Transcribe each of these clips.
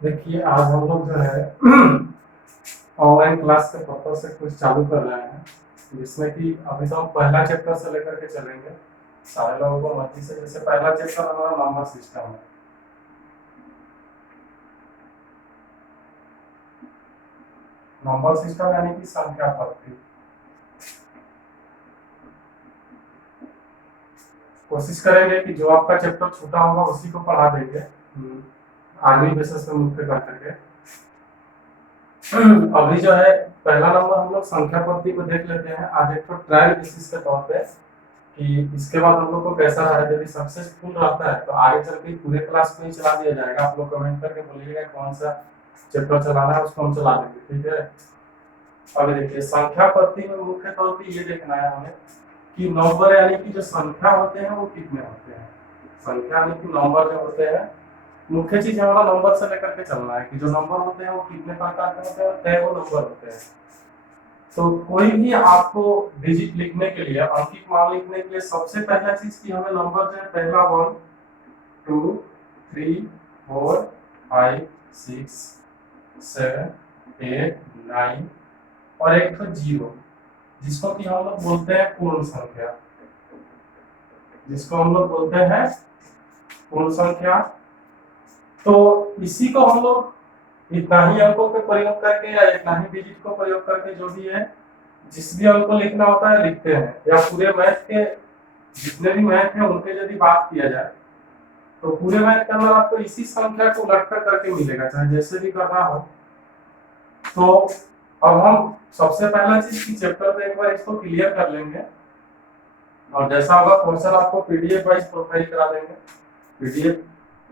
देखिए आज हम लोग जो है ऑनलाइन क्लास के पर्पज से कुछ चालू कर रहे हैं, जिसमें कि अभी तो हम पहला चैप्टर से लेकर के चलेंगे सारे लोगों को मर्जी से। जैसे पहला चैप्टर हमारा नंबर सिस्टम है। नंबर सिस्टम यानी कि संख्या पद्धति। कोशिश करेंगे कि जो आपका चैप्टर छूटा होगा उसी को पढ़ा देंगे आगे बेसिस पे मुख्य कर करके। अभी जो है पहला नंबर हम लोग संख्या पद्धति को देख लेते हैं आज एक तो ट्रायल बेसिस के तौर पे, कि इसके बाद हम लोग को कैसा रहा है। यदि सक्सेसफुल रहता है तो आगे चल के पूरे क्लास को ही चला दिया जाएगा। आप लोग कमेंट करके बोलिएगा कौन सा चैप्टर चलाना है, उसको हम चला देंगे, ठीक है। अभी देखिए संख्या पद्धति में मुख्य तौर पे ये देखना है हमें कि नंबर यानी कि जो संख्या होते हैं वो कितने होते हैं। संख्या यानी कि नंबर जो होते हैं, मुख्य चीज हमारा नंबर से लेकर के चलना है कि जो नंबर होते हैं वो कितने प्रकार के होते हैं और तय वो नंबर होते हैं। तो कोई भी आपको डिजिट लिखने के लिए, अंकित मान लिखने के लिए सबसे पहला चीज की हमें नंबर जो है पहला 1 2 3 4 5 6 7 8 9 और एक तो 0, जिसको कि हम लोग बोलते हैं पूर्ण संख्या, जिसको हम लोग बोलते हैं पूर्ण संख्या। तो इसी को हम लोग इतना ही अंकों के प्रयोग करके या इतना ही डिजिट को प्रयोग करके जो भी है जिस भी अंक को लिखना होता है लिखते हैं। या पूरे मैथ के जितने भी मैथ है उनके यदि बात किया जाए तो पूरे मैथ के अंदर आपको इसी संख्या को उलटकर करके मिलेगा, चाहे जैसे भी करना हो। तो अब हम सबसे पहला चीज की चैप्टर पे एक बार इसको क्लियर कर लेंगे और जैसा होगा क्वेश्चन आपको पीडीएफ वाइज प्रोवाइड करा देंगे। पीडीएफ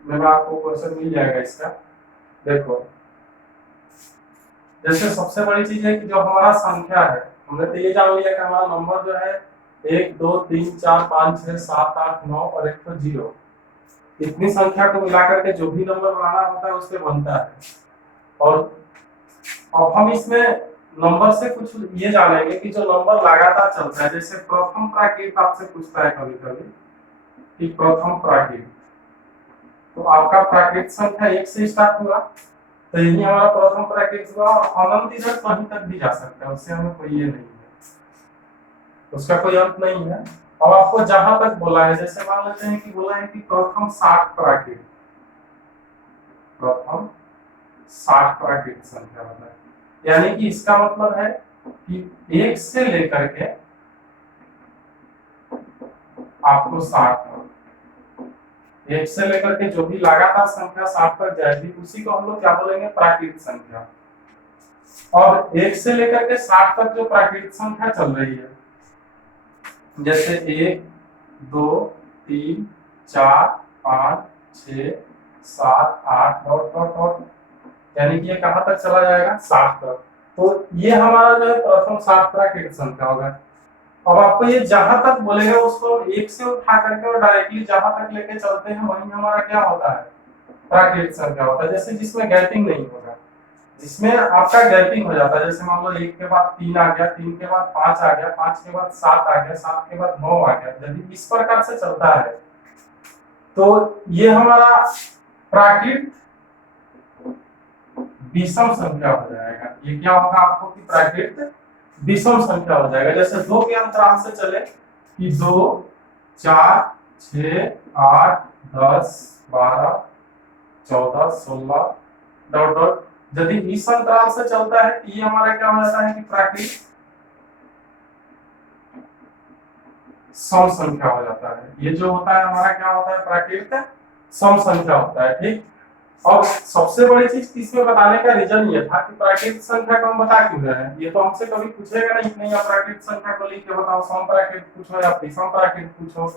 में आपको क्वेश्चन मिल जाएगा इसका। देखो जैसे सबसे बड़ी चीज है कि जो हमारा संख्या है, हमने तो ये जान लिया कि हमारा नंबर जो है 1 2 3 4 5 6 7 8 9 और एक तो 0, इतनी संख्या को मिलाकर के जो भी नंबर बनाना होता है उससे बनता है। और अब हम इसमें नंबर से कुछ ये जानेंगे कि जो नंबर लगातार चलता है, जैसे प्रथम प्राकृत आपसे पूछता है कभी कभी कि प्रथम प्राकृत, तो आपका प्राकृत संख्या 1 से स्टार्ट हुआ तो यही हमारा प्रथम प्राकृत हुआ और अनंत इधर कहीं तक भी जा सकता है, उससे हमें कोई ये नहीं है, उसका कोई अंत नहीं है। अब आपको जहां तक बोला है, जैसे मान लेते हैं कि बोला है कि प्रथम 60 प्राकृत, प्रथम 60 प्राकृत संख्या होता है, यानी कि इसका मतलब है कि 1 से लेकर के आपको 60 तक, 1 से लेकर के जो भी लगातार संख्या 60 तक जाएगी उसी को हम लोग क्या बोलेंगे, प्राकृत संख्या। और 1 से लेकर के 60 तक जो प्राकृत संख्या चल रही है, जैसे 1 2 3 4 5 6 7 8 डॉट डॉट डॉट, यानी कि ये कहां तक चला जाएगा, 60 तक। तो ये हमारा जो है प्रथम 60 प्राकृत संख्या होगा। अब आपको ये जहां तक बोलेगा उसको 1 से उठा करके और डायरेक्टली जहां तक लेके चलते हैं वही हमारा क्या होता है, प्राकृत संख्या होता है। जैसे जिसमें गैपिंग नहीं होगा, जिसमें आपका गैपिंग हो जाता है, जैसे मान लो 1 के बाद 3 आ गया, 3 के बाद 5 आ गया, 5 के बाद 7 आ गया, 7 के बाद 9 आ गया, यदि इस प्रकार से चलता है तो ये हमारा प्राकृत विषम संख्या हो जाएगा। ये क्या होगा आपको कि प्राकृत विषम संख्या हो जाएगा। जैसे 2 के अंतराल से चले कि 2 4 6 8 10 12 14 16 डॉट डॉट, यदि इस अंतराल से चलता है तो ये हमारा क्या हो जाता है कि प्राकृत सम संख्या हो जाता है। ये जो होता है हमारा क्या होता है, प्राकृत सम संख्या होता है, ठीक। और सबसे बड़ी चीज इसमें बताने का रीजन ये था कि प्राकृत संख्या को हम बता क्यों रहे हैं। ये तो हमसे कभी पूछेगा नहीं आप प्राकृत संख्या को लिख के बताओ, सम प्राकृत पूछो या विषम प्राकृत पूछो,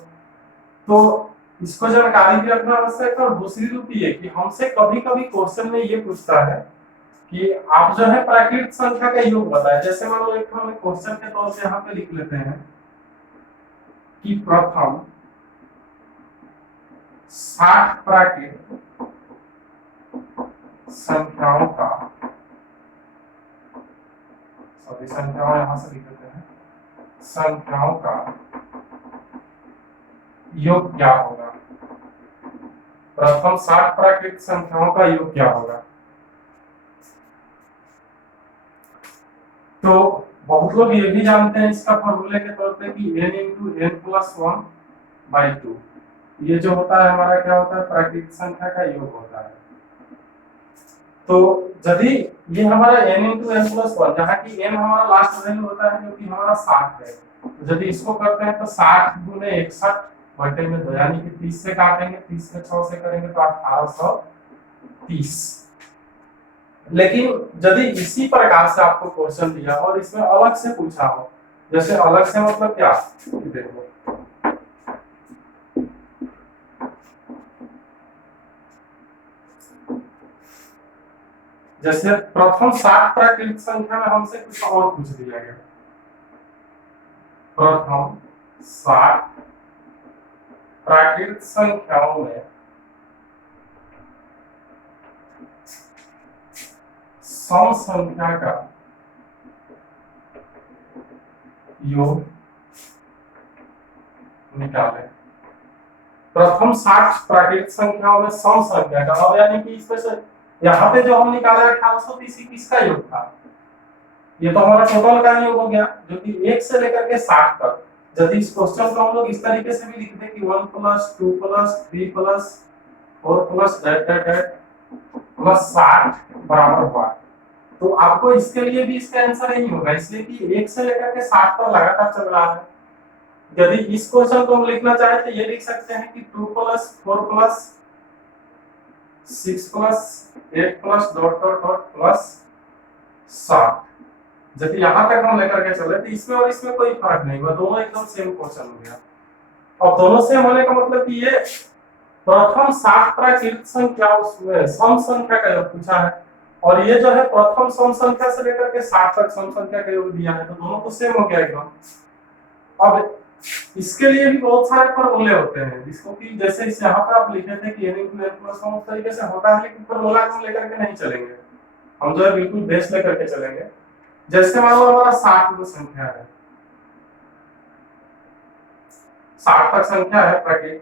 तो इसको जानकारी भी रखना आवश्यक है। और दूसरी रूप ये कि हमसे कभी कभी क्वेश्चन में ये पूछता है कि आप जो है प्राकृत संख्या का योग बताएं। जैसे मान लो एक हम क्वेश्चन के तौर पे यहाँ पे लिख लेते हैं कि प्रथम 60 प्राकृत संख्याओं का, सॉरी संख्याओं यहां से लिख देते हैं, संख्याओं का योग क्या होगा, प्रथम 60 प्राकृत संख्याओं का योग क्या होगा। तो बहुत लोग ये भी जानते हैं इसका फॉर्मूले के तौर पे कि n into n plus one by two, ये जो होता है हमारा क्या होता है, प्राकृतिक संख्या का योग होता है। तो यदि ये हमारा n into n plus one, जहाँ की n हमारा लास्ट वैल्यू होता है जो कि हमारा 60 है, तो यदि इसको करते हैं तो 60 गुने 61 बटे में 2, यानी कि 30 से काटेंगे, 30 में 6 से करेंगे तो 1830। लेकिन यदि इसी प्रकार से आपको क्वेश्चन दिया और इसमें अलग से पूछा हो, जैसे अलग से मतलब क्या, देखो जैसे प्रथम 60 प्राकृतिक संख्या में हमसे कुछ और पूछ दिया गया, प्रथम 60 प्राकृतिक संख्याओं में सम संख्या का योग निकालें। प्रथम 60 प्राकृतिक संख्याओं में सम संख्या का, अब यानी कि इसमें से यहाँ पे जो हम निकाले 1830 किसका योग था, ये तो हमारा टोटल का योग हो गया जो कि 1 से लेकर के 60 तक। यदि इस क्वेश्चन को हम लोग इस तरीके से भी लिख दें कि 1 plus 2 plus 3 plus 4 plus plus 60 बराबर हुआ, तो आपको इसके लिए भी इसका आंसर यही होगा, इसलिए कि 1 से लेकर के 60 तक लगातार चल रहा है। यदि इस क्वेश्चन को हम लिखना चाहे तो ये लिख सकते हैं कि 2 plus 4 plus 6 plus 8 plus dot dot dot plus 60। जब यहाँ तक हम लेकर के चले तो इसमें और इसमें कोई फर्क नहीं हुआ, दोनों एकदम सेम क्वेश्चन हो गया। और दोनों सेम होने का मतलब कि ये प्रथम 60 प्राकृतिक संख्या उसमें सम संख्या का योग पूछा है, और ये जो है प्रथम सम संख्या से लेकर के 60 तक सम संख्या का योग दिया है, तो दोनों तो सेम हो गया एकदम। अब इसके लिए भी बहुत सारे फॉर्मूले होते हैं, जिसको कि जैसे इस यहाँ पे आप लिखे थे कि n * n + 1 उस तरीके से होता है, लेकिन फॉर्मूला हम लेकर के नहीं चलेंगे, हम जो है बिल्कुल बेस लेकर के चलेंगे। जैसे मान लो हमारा 60 वो संख्या है, 60 तक संख्या है प्राकृतिक,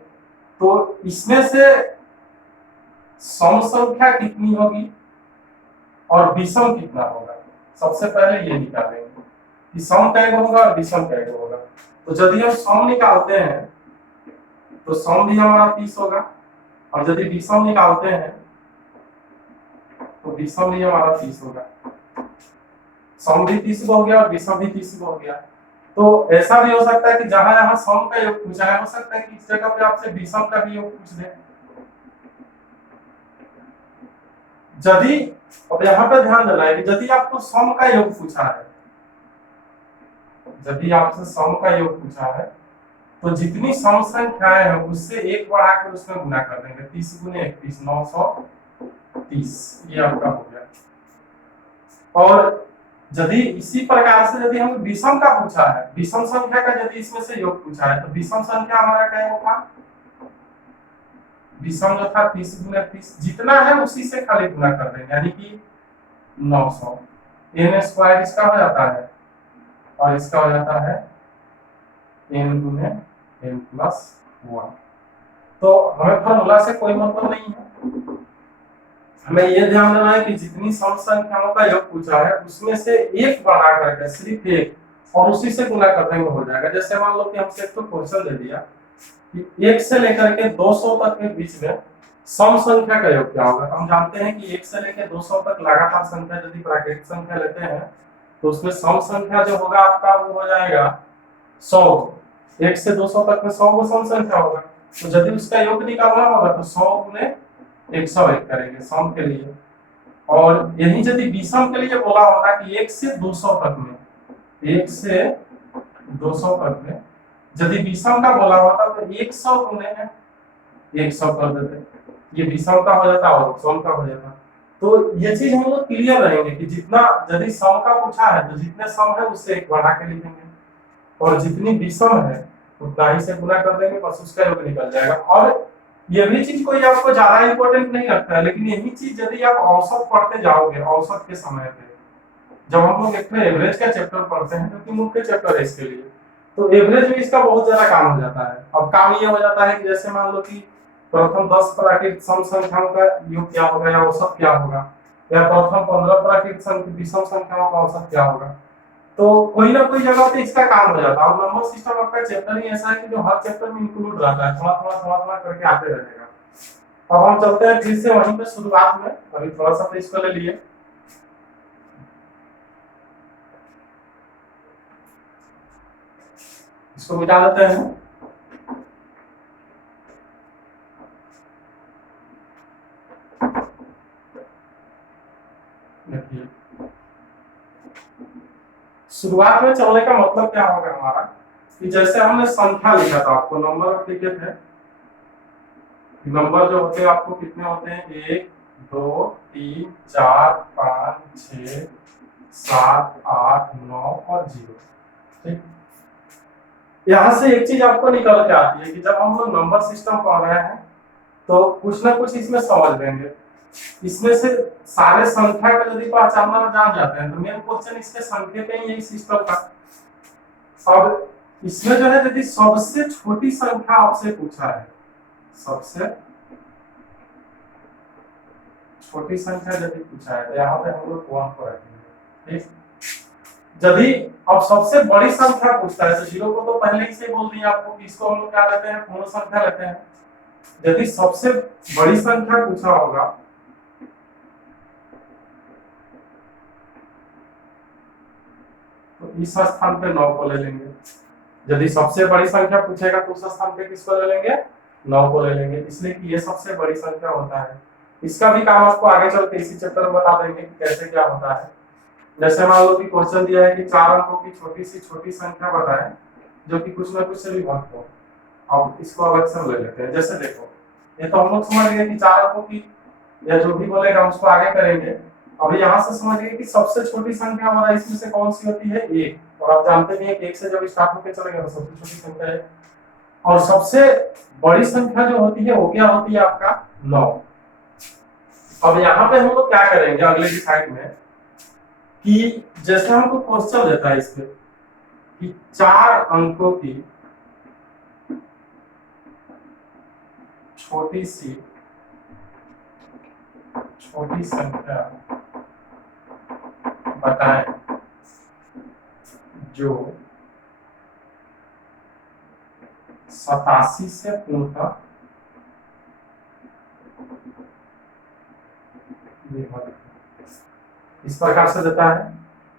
तो इसमें से सम संख्या कितनी होगी और विषम कितना होगा, सबसे पहले ये निकालेंगे कि सम कैसे होगा और विषम कैसे होगा। तो यदि हम सम निकालते हैं तो सम भी हमारा 30 होगा, और यदि विषम निकालते हैं तो विषम भी हमारा 30 होगा। सम भी 30 हो गया और विषम भी 30 हो गया। तो ऐसा भी हो सकता है कि जहां यहाँ सम का योग पूछा है, हो सकता है कि इस जगह पे आपसे विषम का भी योग पूछ दे। यदि अब यहाँ पे ध्यान देना है कि यदि आपको सम का योग पूछा है, यदि आपसे सम का योग पूछा है, तो जितनी सम संख्याएं हैं उससे एक बढ़ा कर उसमें गुना कर देंगे, 30 × 31 930, ये आपका हो गया। और यदि इसी प्रकार से यदि हम विषम का पूछा है, विषम संख्या का यदि इसमें से योग पूछा है, तो विषम संख्या हमारा क्या था, विषम जो था 30 × 30, जितना है उसी से खाली गुना कर देंगे, यानी कि 900। n² इसका हो जाता है और इसका हो जाता है n × n + 1। तो हमें फॉर्मूला से कोई मतलब नहीं है, हमें ये ध्यान देना है कि जितनी सम संख्याओं का योग पूछा है उसमें से एक बढ़ा करके सिर्फ एक, और उसी से गुना करने में हो जाएगा। जैसे मान लो कि हमसे एक तो क्वेश्चन दे दिया कि 1 से लेकर के 200 तक के बीच में सम संख्या का योग क्या होगा। हम जानते हैं कि 1 से लेकर 200 तक लगातार संख्या यदि प्राकृतिक संख्या लेते हैं तो उसमें सम संख्या जो होगा आपका वो हो जाएगा 100। 1 से 200 तक में 100 वो सम संख्या होगा, तो यदि उसका योग निकालना होगा तो 100 × 101 करेंगे सम के लिए। और यही यदि विषम के लिए बोला होता कि 1 से 200 तक में, 1 से 200 तक में यदि विषम का बोला होता तो 100 × 100 कर देते, ये विषम का हो जाता और सम का हो जाता। तो ये चीज हम लोग क्लियर रहेंगे कि जितना यदि सम का पूछा है तो जितने सम है उससे एक बढ़ा के लिखेंगे, और जितनी विषम है उतना ही से गुना कर देंगे, बस उसका योग निकल जाएगा। और ये भी चीज कोई आपको ज्यादा इंपॉर्टेंट नहीं लगता है, लेकिन यही चीज यदि आप औसत पढ़ते जाओगे, औसत के समय पे जब हम लोग एक एवरेज का चैप्टर पढ़ते हैं जो कि मुख्य चैप्टर है इसके लिए, तो एवरेज में इसका बहुत ज्यादा काम हो जाता है। अब काम ये हो जाता है कि जैसे मान लो कि प्रथम 10 प्राकृतिक सम संख्याओं का योग क्या होगा या औसत क्या होगा, या प्रथम 15 प्राकृतिक विषम संख्याओं का औसत क्या होगा। तो कोई ना कोई जगह पे इसका काम हो जाता है। और नंबर सिस्टम आपका चैप्टर ही ऐसा है कि जो हर चैप्टर में इंक्लूड रहता है, थोड़ा थोड़ा थोड़ा थोड़ा करके आते रहेगा। अब हम चलते हैं फिर से वहीं पे शुरुआत में, अभी थोड़ा सा तो इसको ले लिए। इसको मिटा देते हैं। देखिए शुरुआत में चलने का मतलब क्या होगा हमारा, कि जैसे हमने संख्या लिखा था, आपको नंबर लिखे थे, नंबर जो होते हैं आपको कितने होते हैं, 1 2 3 4 5 6 7 8 9 और 0। ठीक, यहाँ से एक चीज आपको निकल के आती है कि जब हम लोग नंबर सिस्टम पढ़ रहे हैं तो कुछ ना कुछ इसमें समझ लेंगे। इसमें से सारे संख्या का यदि पहचानना जान जाते हैं तो मेन क्वेश्चन इसके संख्या पे ही यही सिस्टम का। अब इसमें जो है यदि सबसे छोटी संख्या आपसे पूछा है, सबसे छोटी संख्या यदि पूछा है तो यहाँ पे हम लोग 1 को रखेंगे। ठीक, यदि अब सबसे बड़ी संख्या पूछता है तो 0 को तो पहले ही से बोल दिया आपको कि इसको हम लोग क्या लेते हैं, पूर्ण संख्या लेते हैं। यदि सबसे बड़ी संख्या पूछा होगा तो इस स्थान पे 9 को ले लेंगे। यदि सबसे बड़ी संख्या पूछेगा तो उस स्थान पे किसको ले लेंगे, 9 को ले लेंगे, इसलिए कि ये सबसे बड़ी संख्या होता है। इसका भी काम आपको आगे चल के इसी चैप्टर में बता देंगे कि कैसे क्या होता है। जैसे मान लो कि क्वेश्चन दिया है कि 4 अंकों की छोटी सी छोटी संख्या बताएं जो कि कुछ ना कुछ से विभक्त हो। अब इसको अलग से ले लेते हैं। जैसे देखो, ये तो हम लोग समझ गए कि 4 अंकों की, या जो भी बोलेगा उसको आगे करेंगे। अभी यहाँ से समझिए कि सबसे छोटी संख्या हमारा इसमें से कौन सी होती है, 1। और आप जानते भी हैं कि 1 से जब स्टार्ट होकर चलेगा तो सबसे छोटी संख्या है। और सबसे बड़ी संख्या जो होती है वो क्या होती है, आपका 9। अब यहाँ पे हम लोग क्या करेंगे अगले की साइड में, कि जैसे हमको क्वेश्चन देता है इसके कि 4 अंकों की छोटी संख्या बताएं जो 87 से पूर्णतः विभक्त। इस प्रकार से देता है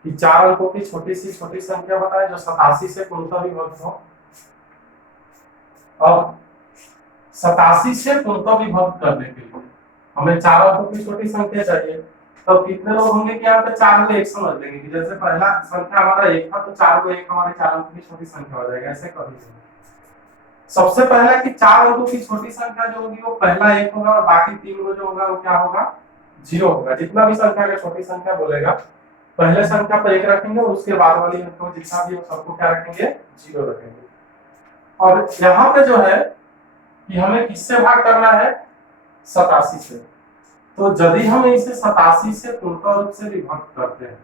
कि 4 अंकों की छोटी संख्या बताएं जो 87 से पूर्णतः विभक्त हो। अब 87 से पूर्णतः विभक्त करने के लिए हमें 4 अंकों की छोटी संख्या चाहिए। तो कितने लोग होंगे कि यहाँ पे 4 को 1 समझ लेंगे कि जैसे पहला संख्या हमारा 1 था तो 4 को 1 हमारे 4 अंकों की छोटी संख्या हो जाएगा, ऐसे कर दीजिए। सबसे पहला कि 4 अंकों की छोटी संख्या जो होगी वो पहला 1 होगा और बाकी 3 को जो होगा वो क्या होगा, 0 होगा। जितना भी संख्या का छोटी संख्या बोलेगा पहले संख्या पर 1 रखेंगे और उसके बाद वाली अंकों जितना भी सबको क्या रखेंगे, 0 रखेंगे। और यहाँ पे जो है कि हमें किससे भाग करना है, 87 से। तो यदि हम इसे 87 से पूर्ण रूप से विभक्त करते हैं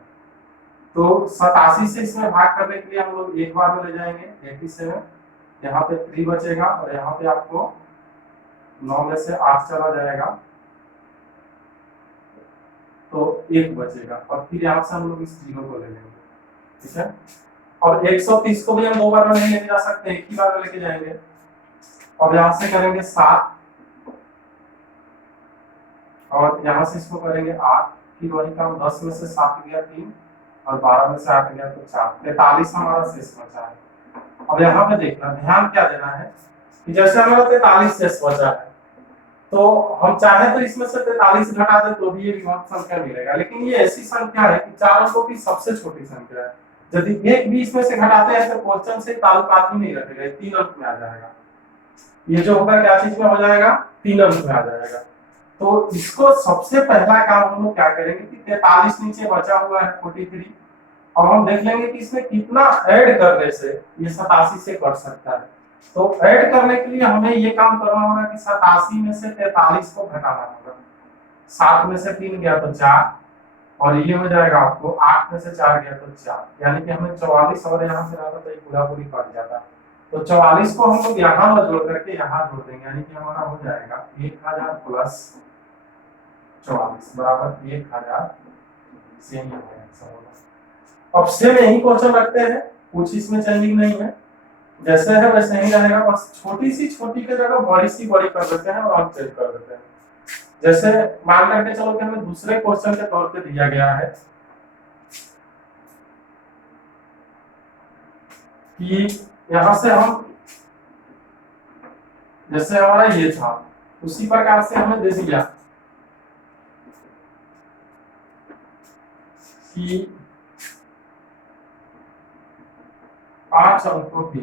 तो 87 से इसमें भाग करने के लिए हम लोग एक बार में ले जाएंगे 87, यहाँ पे 3 बचेगा और यहाँ पे आपको 9 में से 8 चला जाएगा तो 1 बचेगा और फिर यहाँ से हम लोग इस 0 को ले लेंगे। ठीक है, और 130 को भी हम 2 बार में नहीं लेके जा सकते, एक ही बार में लेके जाएंगे। और यहाँ से करेंगे 7 और यहाँ से इसको करेंगे 8, फिर वही काम 10 में से 7 गया 3 और 12 में से 8 गया तो 4, 43 हमारा शेष बचा है। अब यहाँ पे देखना, ध्यान क्या देना है कि जैसे हमारा 43 शेष बचा है तो हम चाहे तो इसमें से 43 घटा दें तो भी ये विभक्त संख्या मिलेगा, लेकिन ये ऐसी संख्या है कि 4 अंकों की सबसे छोटी संख्या है। यदि एक भी इसमें से घटाते हैं तो क्वेश्चन से ताल्लुकात ही नहीं रखेगा, 3 अंक में आ जाएगा। ये जो होगा क्या चीज में हो जाएगा, 3 अंक में आ जाएगा। तो इसको सबसे पहला काम हम लोग क्या करेंगे कि 43 नीचे बचा हुआ है 43, और हम देख लेंगे कि इसमें कितना ऐड करने से ये 87 से कट सकता है। तो ऐड करने के लिए हमें ये काम करना होगा कि 87 में से 43 को घटाना होगा। 7 में से 3 गया तो 4 और ये हो जाएगा आपको 8 में से 4 गया तो 4, यानी कि हमें 44 और यहाँ से रहता तो ये पूरा पूरी कट जाता। तो 44 को हम लोग यहाँ जोड़ करके यहाँ जोड़ देंगे, यानी कि हमारा हो जाएगा 1000 प्लस 44 बराबर 1000 से ही होगा। अब सेम यही क्वेश्चन रखते हैं, कुछ इसमें चेंजिंग नहीं है, जैसे है वैसे ही रहेगा, बस छोटी सी छोटी की जगह बड़ी सी बड़ी कर देते हैं और चेंज कर देते हैं। जैसे मान करके चलो कि हमें दूसरे क्वेश्चन के तौर पे दिया गया है कि यहां से हम, जैसे हमारा ये था उसी प्रकार से हमें दे दिया कि 5 अंकों की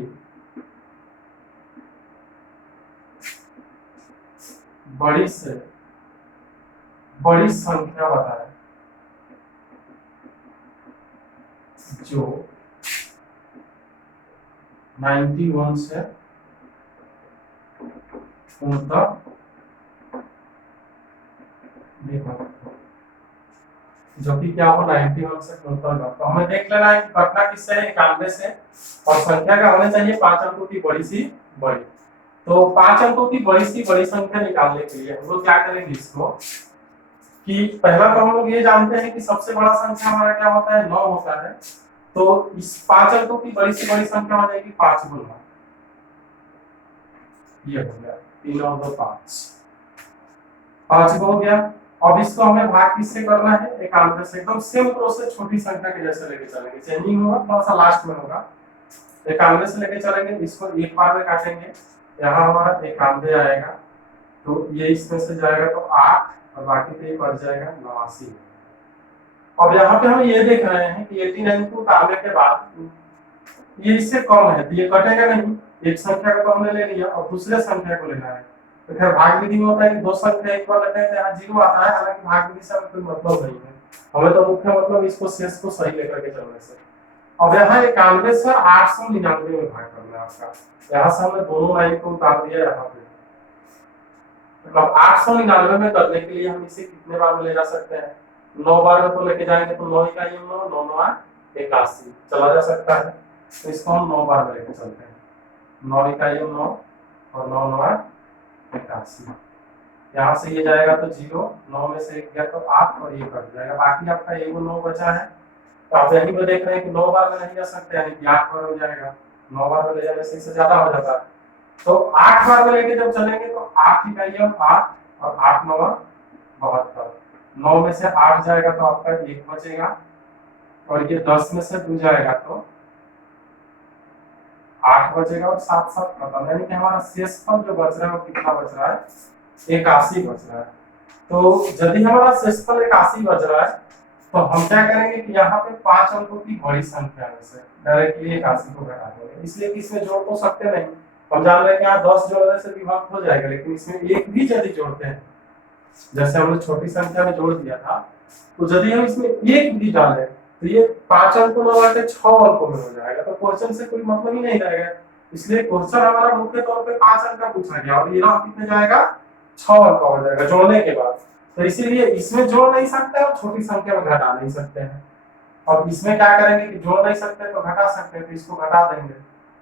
बड़ी से बड़ी संख्या बताए जो 91 से पूर्णतः विभक्त हो, जो कि क्या हो 91 से पूर्णतः विभक्त। तो हमें देख लेना है कि घटना किससे है, 91 से, और संख्या का होना चाहिए 5 अंकों की बड़ी सी बड़ी। तो 5 अंकों की बड़ी सी बड़ी संख्या निकालने के लिए हम लोग क्या करेंगे इसको, कि पहला तो हम लोग ये जानते हैं कि सबसे बड़ा संख्या हमारा क्या होता है, 9 होता है। तो इस 5 अंकों की बड़ी से बड़ी संख्या हो जाएगी 5 गुना, ये हो गया 3 और 2 5, 5 हो गया। अब इसको हमें भाग किससे करना है, 91 से। एकदम सेम प्रोसेस छोटी संख्या के जैसे लेके चलेंगे, चेंजिंग होगा थोड़ा सा लास्ट में होगा। 91 से लेके चलेंगे, इसको एक बार में काटेंगे, यहाँ हमारा 91 आएगा, तो ये इसमें से जाएगा तो 8 और बाकी पे बढ़ जाएगा 89। अब यहाँ पे हम ये देख रहे हैं कि 89 को उतारने के बाद ये इससे कम है तो ये कटेगा नहीं, एक संख्या को तो हमने ले लिया और दूसरे संख्या को लेना है। तो खैर भाग विधि में होता है कि दो संख्या एक बार लेते हैं तो यहाँ 0 आता है, हालांकि भाग विधि से हमें कोई मतलब नहीं है, हमें तो मुख्य मतलब इसको शेष को सही लेकर के चलने से। अब यहाँ 91 से 899 में भाग करना है आपका, यहाँ से हमने दोनों लाइन को उतार दिया यहाँ पे। मतलब 899 में करने के लिए हम इसे कितने बार में ले जा सकते हैं, 9 बार में तो लेके जाएंगे तो 9 इकाई 9 9 9 81 चला जा सकता है, तो इसको हम 9 बार में लेके चलते हैं, 9 इकाई 9 और 9 9 81। यहाँ से ये जाएगा तो 0, 9 में से 1 गया तो 8 और ये कट जाएगा, बाकी आपका एगो 9 बचा है। तो आप यही पे देख रहे हैं कि 9 बार में नहीं जा सकते, यानी कि 8 बार हो जाएगा, 9 बार में ले जाने से इससे ज्यादा हो जाता है। तो 8 बार में लेके जब चलेंगे तो 8 इकाई 8 और 8 9 72, 9 में से 8 जाएगा तो आपका 1 बचेगा, और ये 10 में से 2 जाएगा तो 8 बचेगा और 7 7 खत्म, यानी कि हमारा शेषफल जो बच रहा है वो कितना बच रहा है, 81 बच रहा है। तो यदि हमारा शेषफल 81 बच रहा है तो हम क्या करेंगे कि यहाँ पे 5 अंकों की बड़ी संख्या में से डायरेक्टली 81 को घटा देंगे, इसलिए कि इसमें जोड़ तो सकते नहीं, हम जान रहे हैं कि यहाँ 10 जोड़ने से विभक्त हो जाएगा, लेकिन इसमें एक भी यदि जोड़ते हैं, जैसे हमने छोटी संख्या में जोड़ दिया था, तो यदि हम इसमें एक भी डालें तो ये 5 अंकों में बांटे 6 अंकों में हो जाएगा, तो क्वेश्चन से कोई मतलब ही नहीं रहेगा। इसलिए क्वेश्चन हमारा मुख्य तौर पे 5 अंक का पूछा गया और ये कितने जाएगा, 6 अंक का हो जाएगा जोड़ने के बाद। तो इसीलिए इसमें जोड़ नहीं सकते और छोटी संख्या में घटा नहीं सकते हैं। और इसमें क्या करेंगे कि जोड़ नहीं सकते तो घटा सकते हैं, तो इसको घटा देंगे,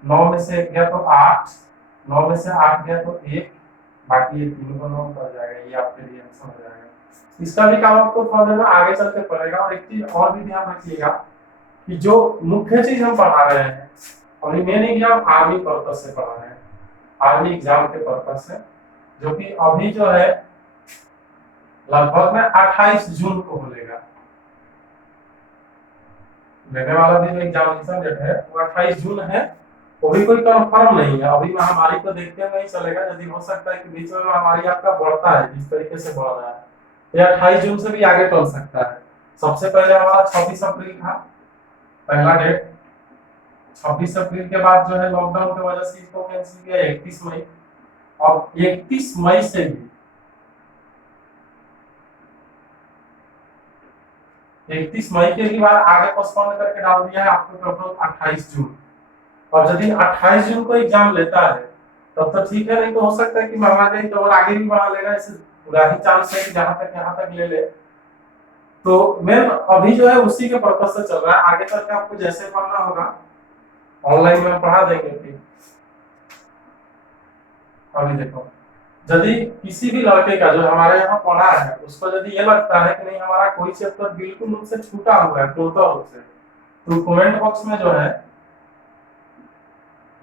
9 में से 1 गया तो 8, 9 में से 8 गया तो 1, बाकी ये 3 को 9 कर जाएगा, ये आपके लिए आंसर हो जाएगा। इसका भी काम आपको थोड़ा देर में आगे चल के पड़ेगा। और एक चीज और भी ध्यान रखिएगा कि जो मुख्य चीज हम पढ़ा रहे हैं, और ये मेन एग्जाम आर्मी पर्पज से पढ़ा रहे हैं, आर्मी एग्जाम के पर्पज से, जो कि अभी जो है लगभग में 28 जून को होगा, लेने वाला भी जो एग्जामिनेशन डेट है वो 28 जून है, वो भी कोई कंफर्म नहीं है, अभी महामारी को देखते हुए ही चलेगा, यदि हो सकता है कि बीच में महामारी आपका बढ़ता है जिस तरीके से बढ़ रहा है, या 28 जून से भी आगे चल सकता है। सबसे पहले हमारा 26 अप्रैल था पहला डेट, 26 अप्रैल के बाद जो है लॉकडाउन की वजह से इसको कैंसिल किया 31 मई, और 31 मई से भी 31 मई के भी बाद आगे पोस्टपोन करके डाल दिया है आपको टोटल 28 जून। और यदि 28 जून को एग्जाम लेता है तब तो ठीक है, नहीं तो हो सकता है कि महामारी तो और आगे भी बढ़ा लेगा, ऐसे पूरा ही चांस है कि जहां तक यहाँ तक ले ले। तो मैम अभी जो है उसी के पर्पज से चल रहा है, आगे चल के आपको जैसे पढ़ना होगा ऑनलाइन में पढ़ा देंगे। फिर अभी देखो, यदि किसी भी लड़के का जो हमारे यहाँ पढ़ा है उसको यदि ये लगता है कि नहीं हमारा कोई चैप्टर बिल्कुल रूप से छूटा हुआ है टोटल रूप से, तो कमेंट बॉक्स में जो है,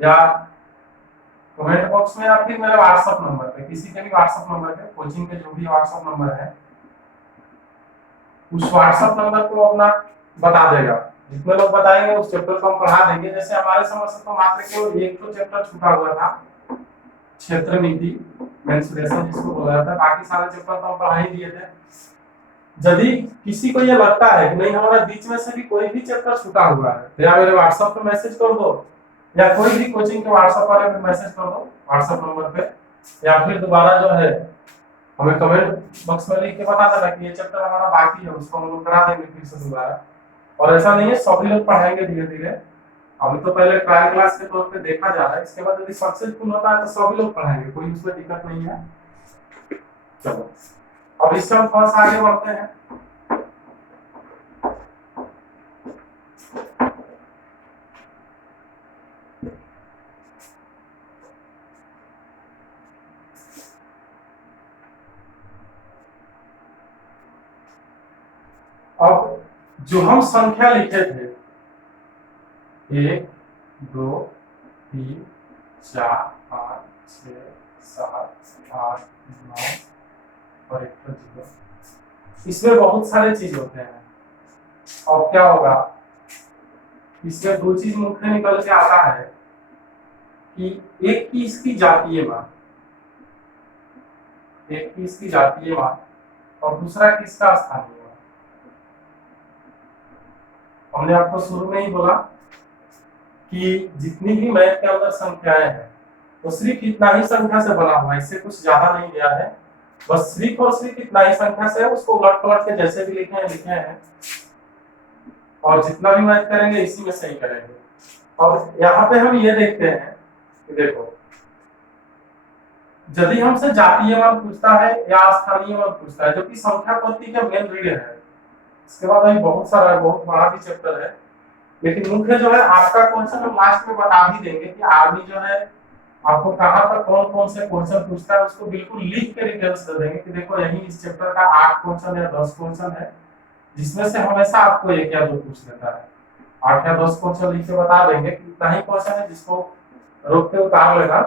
या कमेंट बॉक्स में या फिर मेरे व्हाट्सएप नंबर पे, किसी के भी व्हाट्सएप नंबर पे, कोचिंग के जो भी व्हाट्सएप नंबर है उस व्हाट्सएप नंबर को अपना बता देगा। जितने लोग बताएंगे उस चैप्टर को हम पढ़ा देंगे। जैसे हमारे समझ से तो मात्र केवल एक तो चैप्टर छूटा हुआ था, क्षेत्र नीति मेंसुरेशन जिसको बोला जाता है, बाकी सारे चैप्टर तो हम पढ़ा ही दिए थे। यदि किसी को ये लगता है कि नहीं हमारा बीच में से भी कोई भी चैप्टर छूटा हुआ है तो या मेरे व्हाट्सएप पे मैसेज कर दो, या कोई भी कोचिंग के व्हाट्सएप वाले पे मैसेज कर दो व्हाट्सएप नंबर पे, या फिर दोबारा जो है हमें कमेंट बॉक्स में लिख के बता देना कि ये चैप्टर हमारा बाकी है, उसको हम लोग करा देंगे फिर से दोबारा। और ऐसा नहीं है सभी लोग पढ़ाएंगे धीरे धीरे, अभी तो पहले ट्रायल क्लास के तौर पे देखा जा रहा है, इसके बाद यदि सक्सेसफुल होता है तो सभी लोग पढ़ाएंगे, कोई उसमें दिक्कत नहीं है। चलो अब इससे हम थोड़ा सा आगे बढ़ते हैं। अब जो हम संख्या लिखे थे 1 2 3 4 5 6 7 8 9 और 1 0, इसमें बहुत सारे चीज होते हैं। और क्या होगा, इसमें दो चीज मुख्य निकल के आता है कि एक की इसकी जातीय मान, एक की इसकी जातीय मान और दूसरा किसका स्थानीय मान। हमने आपको शुरू में ही बोला कि जितनी भी मैथ के अंदर संख्याएं हैं वो सिर्फ इतना ही संख्या से बना हुआ है, इससे कुछ ज्यादा नहीं गया है, बस सिर्फ और सिर्फ इतना ही संख्या से है, उसको उलट पलट के जैसे भी लिखे हैं और जितना भी मैथ करेंगे इसी में सही करेंगे। और यहाँ पे हम ये देखते हैं कि देखो यदि हमसे जातीय मान पूछता है या स्थानीय मान पूछता है, जो कि संख्या पद्धति का मेन रीड है, इसके बाद अभी बहुत सारा बहुत बड़ा भी चैप्टर है, लेकिन मुख्य जो है आपका क्वेश्चन हम लास्ट में बता भी देंगे कि आर्मी जो है आपको कहाँ पर कौन कौन से क्वेश्चन पूछता है, उसको बिल्कुल लिख के डिटेल्स दे देंगे कि देखो यही इस चैप्टर का 8 क्वेश्चन या 10 क्वेश्चन है, जिसमें से हमेशा आपको एक या दो पूछ लेता है। 8 या 10 क्वेश्चन लिख के बता देंगे कि इतना ही क्वेश्चन है, जिसको रोक के उतार लेना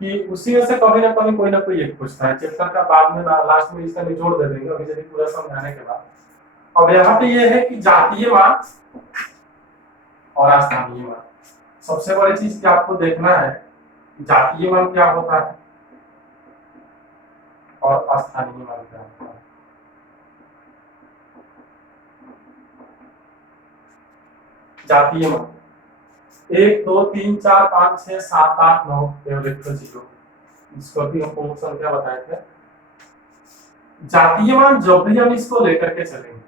कि उसी में से कभी ना कभी कोई ना कोई एक पूछता है। चैप्टर का बाद में लास्ट में इसका निचोड़ दे देंगे अभी जब पूरा समझाने के बाद। अब यहाँ पे ये है कि जातीय मान और स्थानीय मान, सबसे बड़ी चीज क्या आपको देखना है, जातीय मान क्या होता है और स्थानीय मान क्या होता है। जातीय मान 1 2 3 4 5 6 7 8 9 0, इसको भी हम पूर्ण संख्या बताए थे। जातीय मान जब भी हम इसको लेकर के चलेंगे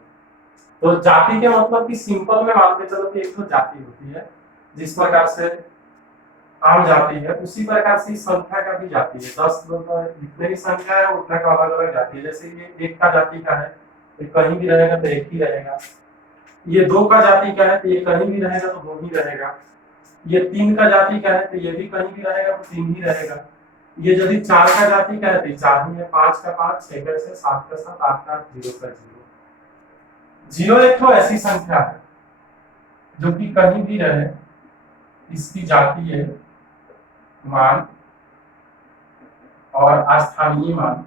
तो जाति के मतलब कि सिंपल में मान के चलो कि एक तो जाति होती है, जिस प्रकार से आम जाति है उसी प्रकार से संख्या का भी जाति है। 10 जितने भी संख्या है उतना का अलग अलग जाति है। जैसे ये 1 का जाति का है तो कहीं भी रहेगा तो 1 ही रहेगा, ये 2 का जाति का है तो ये कहीं भी रहेगा तो 2 ही रहेगा, ये 3 का जाति का है तो ये भी कहीं भी रहेगा तो 3 ही रहेगा, ये यदि 4 का जाति का है तो 4 ही है, 5 का 5 6 का 6 7 का 7 8 का 8 0 का 0। 0 एक तो ऐसी संख्या है जो कि कहीं भी रहे, इसकी जातीय मान और स्थानीय मान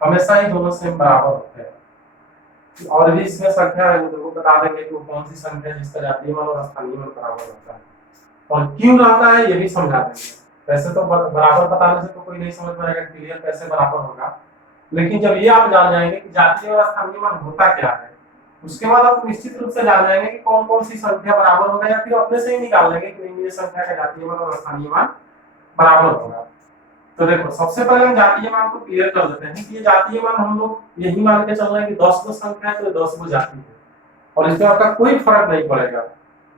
हमेशा ही दोनों सेम बराबर होते हैं। और भी इसमें संख्या है वो तो बता देंगे कि वो कौन सी संख्या जिसका जातीय मान और स्थानीय मान बराबर होता है और क्यों रहता है ये भी समझा देंगे। वैसे तो बराबर बताने से तो कोई नहीं समझ पाएगा क्लियर कैसे बराबर होगा, लेकिन जब ये आप जान जाएंगे कि जातीय और स्थानीय मान होता क्या है, उसके बाद आप निश्चित रूप से जान जाएंगे कि कौन कौन सी संख्या बराबर होगा, या फिर अपने से ही निकाल लेंगे कि ये संख्या का जातीय मान और स्थानीय मान बराबर होगा। तो देखो सबसे पहले हम जातीय मान को क्लियर कर देते हैं कि ये जातीय मान हम लोग यही मान के चल रहे हैं कि 10 गो संख्या है तो 10 गो जाति है और इसमें आपका कोई फर्क नहीं पड़ेगा।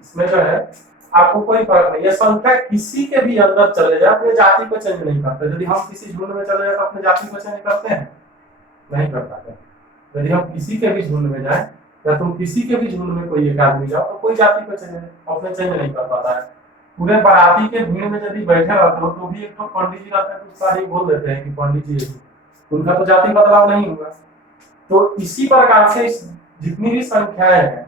इसमें जो है आपको कोई फर्क नहीं, ये संख्या किसी के भी अंदर चले जाए अपने जाति को चेंज नहीं करते। यदि हम किसी झुंड में चले जाए तो अपने जाति को चेंज करते हैं, नहीं कर पाते। यदि हम किसी के भी झुंड में जाए या तुम किसी के भी झुंड में कोई एक आदमी जाओ तो कोई जाति को चेंज अपने चेंज नहीं कर पाता है। पूरे बाराती के भीड़ में यदि बैठे रहते हो तो भी एक तो पंडित जी रहते हैं तो उसका ही बोल देते हैं कि पंडित जी है, उनका तो जाति बदलाव नहीं होगा। तो इसी प्रकार से जितनी भी संख्याएं हैं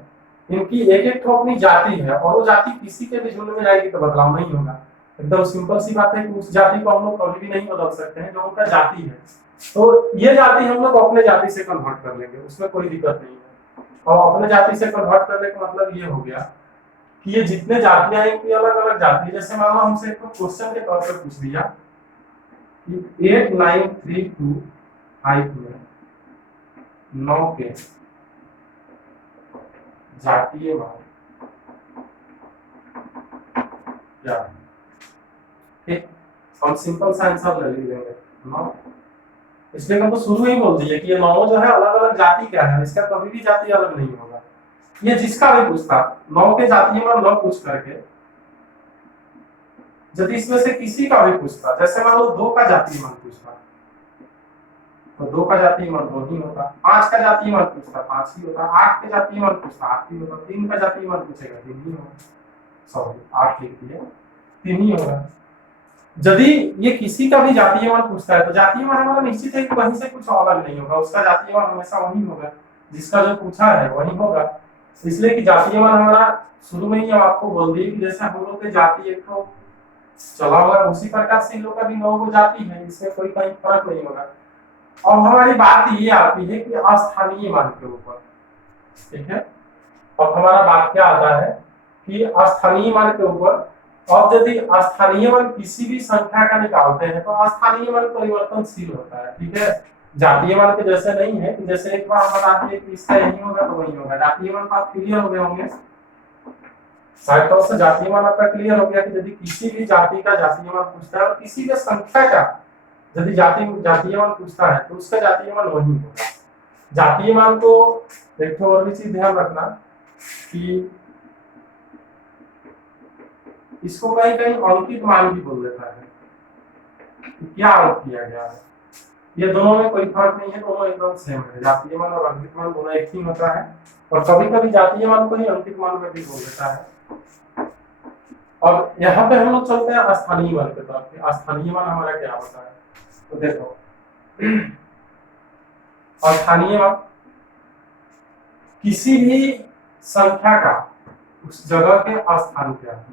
इनकी एक एक तो अपनी जाति है, और वो जाति किसी के भी झुंड में जाएगी तो बदलाव नहीं होगा। एकदम सिंपल सी बात है कि उस जाति को हम लोग कभी भी नहीं बदल सकते हैं जो उनका जाति है। तो ये जाति हम लोग अपने जाति से कन्वर्ट कर लेंगे, उसमें कोई दिक्कत नहीं है। और अपने जाति से कन्वर्ट करने का मतलब ये हो गया कि ये जितने जातियां हैं इनकी अलग अलग जाति है। जैसे मान लो हमसे एक क्वेश्चन के तौर पर पूछ दिया कि 8932 में 9 के जातीय मान क्या है? ठीक, हम सिंपल सा आंसर ले लेंगे 9। इसलिए हम तो शुरू ही बोल दिए कि ये 9 जो है अलग अलग जाति क्या है, इसका कभी भी जाति अलग नहीं होगा। ये जिसका भी पूछता 9 के जातीय मान 9 पूछ करके, यदि इसमें से किसी का भी पूछता, जैसे मान लो 2 का जातीय मान पूछता तो 2 का जातीय मान 2 ही होता, 5 का जातीय मान पूछता 5 ही होता, 8 के जातीय मान पूछता 8 ही होता, 3 का जातीय मान पूछेगा 3 ही होगा। सॉरी 8 लिख दिए, 3 ही होगा। यदि ये किसी का भी जातीय मान पूछता है तो जातीय मान हमारा निश्चित है कि वहीं से कुछ अलग नहीं होगा, उसका जातीय मान हमेशा वही होगा जिसका जो पूछा है वही होगा। इसलिए कि जातीय मान हमारा शुरू में ही हम आपको बोल दिए कि जैसे हम लोग के जाति एक तो चला हुआ है, उसी प्रकार से इन लोग का भी 9 गो जाति है, इसमें कोई कहीं फर्क नहीं होगा। अब हमारी बात ये आती है कि अस्थानीय मान के ऊपर, ठीक है। अब हमारा बात क्या आता है कि अस्थानीय मान के ऊपर। अब यदि अस्थानीय मान किसी भी संख्या का निकालते हैं तो अस्थानीय मान परिवर्तनशील होता है, ठीक है। जातीय मान के जैसे नहीं है कि जैसे एक बार हम बता दिए कि इसका यही होगा तो वही होगा। जातीय मान तो आप क्लियर हो गए होंगे, शायद तौर से जातीय मान आपका क्लियर हो गया कि यदि किसी भी जाति का जातीय मान पूछता है और किसी भी संख्या का यदि जातीय मान पूछता है तो उसका जातीय मान वही होगा। जातीय मान को एक और भी चीज ध्यान रखना कि इसको कहीं कहीं अंकित मान भी बोल देता है, क्या अंक किया गया है। ये दोनों में कोई फर्क नहीं है, दोनों एकदम सेम है। जातीय मान और अंकित मान दोनों एक ही होता है, और कभी कभी जातीय मान को ही अंकित मान में भी बोल देता है। और यहाँ पे हम लोग चलते हैं स्थानीय मान की तरफ। स्थानीय मान हमारा क्या होता है तो देखो, स्थानीय मान किसी भी संख्या का उस जगह के स्थान क्या है,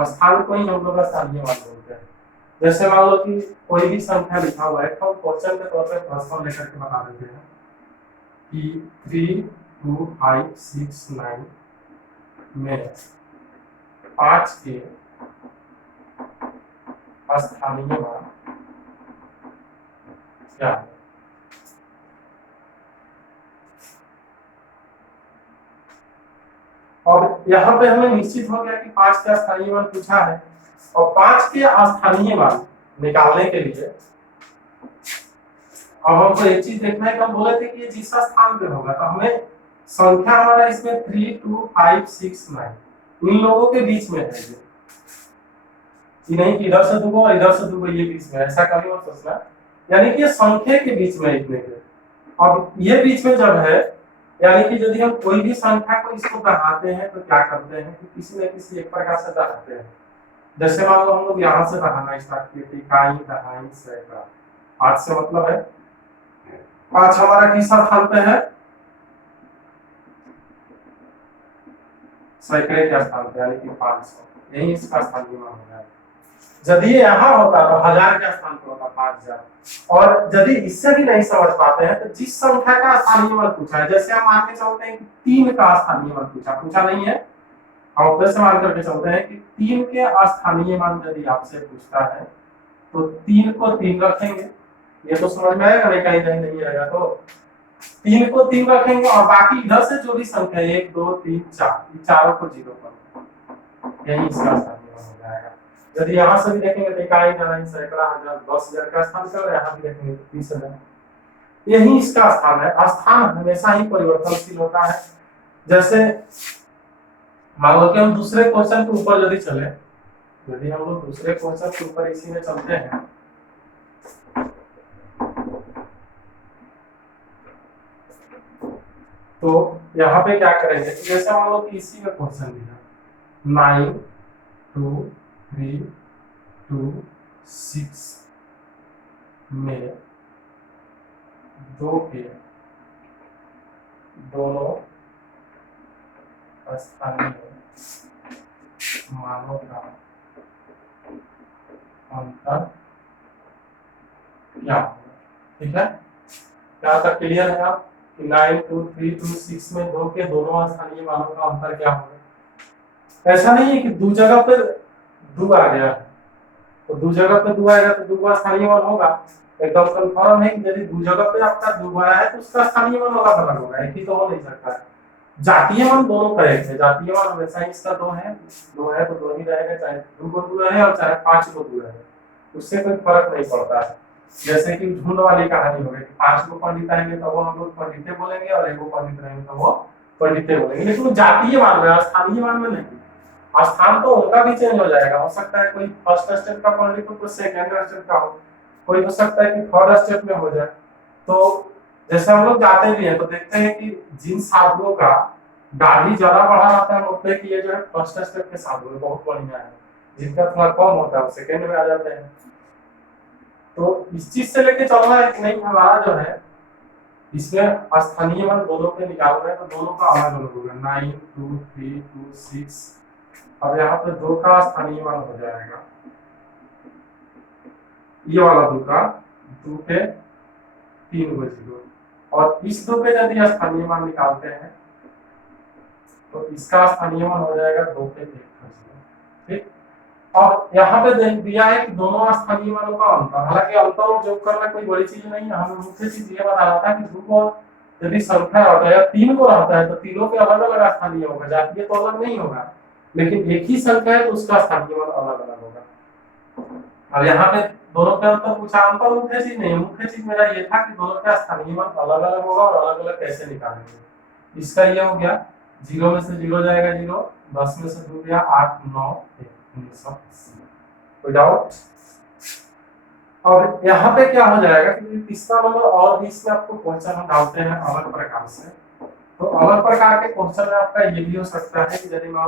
स्थान को ही हम लोग स्थानीय मान बोलते हैं। जैसे मान लो कि कोई भी संख्या लिखा हुआ है तो हम क्वेश्चन के तौर पे प्रश्न लेकर के बता देते हैं कि 32569 में 5 के स्थानीय मान क्या है। और यहाँ पे हमें निश्चित हो गया कि 5 का स्थानीय मान पूछा है, और 5 के स्थानीय मान निकालने के लिए अब हमको एक चीज देखना है कि हम बोले थे कि ये जिस स्थान पे होगा तो हमें संख्या हमारा इसमें 32569 इन लोगों के बीच में है ये नहीं कि इधर से दूंगा और इधर से दूंगा ये बीच में, ऐसा कभी मत सोचना। यानी कि संख्या के बीच में इतने के, अब ये बीच में जब है यानी कि यदि हम कोई भी संख्या को इसको दहाते हैं तो क्या करते हैं कि किसी न किसी एक प्रकार से दहाते हैं। जैसे मान लो हम लोग यहाँ से दहाना स्टार्ट किए थे, इकाई दहाई सैकड़ा। 5 से मतलब है 5 हमारा किस स्थान पे है, सैकड़े के स्थान पे, यानी कि 500 यही इसका स्थानीय मान होगा। यदि यहाँ होता तो 1000 के स्थान पर होता 5000। और यदि इससे भी नहीं समझ पाते हैं तो जिस संख्या का स्थानीय मान पूछा है, जैसे हम मान के चलते हैं कि 3 का स्थानीय मान पूछा नहीं है, हम ऊपर से मान करके चलते हैं कि 3 के स्थानीय मान यदि आपसे पूछता है तो 3 को 3 रखेंगे। ये तो समझ में आएगा, नहीं कहीं नहीं आएगा तो 3 को 3 रखेंगे और बाकी इधर से जो भी संख्या 1 2 3 4 इन चारों को 0 पर, यही इसका स्थानीय मान हो जाएगा। यदि यहाँ से भी देखेंगे तो इकाई दहाई सैकड़ा हजार 10,000 का स्थान कर, यहाँ भी देखेंगे तो 30,000, यही इसका स्थान है। स्थान हमेशा ही परिवर्तनशील होता है। जैसे मान लो कि हम दूसरे क्वेश्चन के ऊपर यदि चले, यदि हम लोग दूसरे क्वेश्चन के ऊपर इसी में चलते हैं तो यहाँ पे क्या करेंगे, जैसे मान लो कि इसी में क्वेश्चन दिया 9236 में 2 के दोनों स्थानीय मानों का अंतर क्या होगा। ठीक है, क्या तक क्लियर है आप कि 9 2 3 2 6 में दो के दोनों स्थानीय मानों का अंतर क्या होगा। ऐसा नहीं है कि दो जगह पर दो आ गया है तो दो जगह पे दो आएगा तो दो का स्थानीय मान होगा। एकदम कंफर्म है कि यदि दो जगह पे आपका दो आया है तो उसका स्थानीय मान अलग अलग होगा, एक ही तो हो नहीं सकता है। जातीय मान दोनों का एक है, जातीय मान हमेशा इसका दो है तो दो ही रहेगा, चाहे दो को दो रहे और चाहे पांच को दो रहे, उससे कोई फर्क नहीं पड़ता है। जैसे कि झुंड वाली कहानी हो गई, पांच को पंडित आएंगे तो वो हम लोग पंडिते बोलेंगे और एक को पंडित रहेंगे तो वो पंडिते बोलेंगे, लेकिन वो जातीय मान में, स्थानीय मान में नहीं। स्थान तो उनका भी चेंज हो जाएगा, हो सकता है कोई फर्स्ट स्टेप का पंडित हो, कोई सेकंड स्टेप का हो, कोई हो सकता है कि थर्ड स्टेप में हो जाए। तो जैसे हम लोग जाते भी हैं तो देखते हैं कि जिन साधुओं का दाढ़ी ज्यादा बढ़ा रहता है हम लोग कि ये जो है फर्स्ट स्टेप के साधु है, बहुत बढ़िया है। जिनका थोड़ा कम होता है वो सेकंड में आ जाते हैं। तो इस चीज से लेके चलना है कि नहीं हमारा जो है इसमें स्थानीय मान दोनों के निकाल रहे हैं तो दोनों का अलग अलग होगा, 9 2 3 2 6। अब यहाँ पे दो का स्थानीय मान हो जाएगा ये वाला दो का, दो के 3 को 0, और इस दो पे यदि स्थानीय मान निकालते हैं तो इसका स्थानीय मान हो जाएगा 2 के 1 को 0। ठीक, और यहाँ पे दिया है कि दोनों स्थानीय मानों का अंतर, हालांकि अंतर और जोड़ करना कोई बड़ी चीज नहीं है। हमें मुख्य चीज ये बता रहा था कि दो को यदि संख्या रहता है या 3 को रहता है तो तीनों के अलग अलग स्थानीय होगा, जातीय तो अलग नहीं होगा, लेकिन एक ही संख्या है तो उसका स्थानीय मान अलग अलग होगा। और यहाँ पे दोनों के अंतर पूछा, अंतर मुख्य चीज नहीं है, मुख्य चीज मेरा ये था कि दोनों का स्थानीय मान अलग अलग होगा और अलग अलग कैसे निकालेंगे। इसका ये हो गया, 0 में से 0 जाएगा 0, 10 में से 2 गया 8 9 1 कोई डाउट। और यहाँ पे क्या हो जाएगा कि तीसरा नंबर और भी इसमें आपको क्वेश्चन हम डालते हैं अलग प्रकार से, तो अलग प्रकार के क्वेश्चन में आपका ये भी हो सकता है कि यदि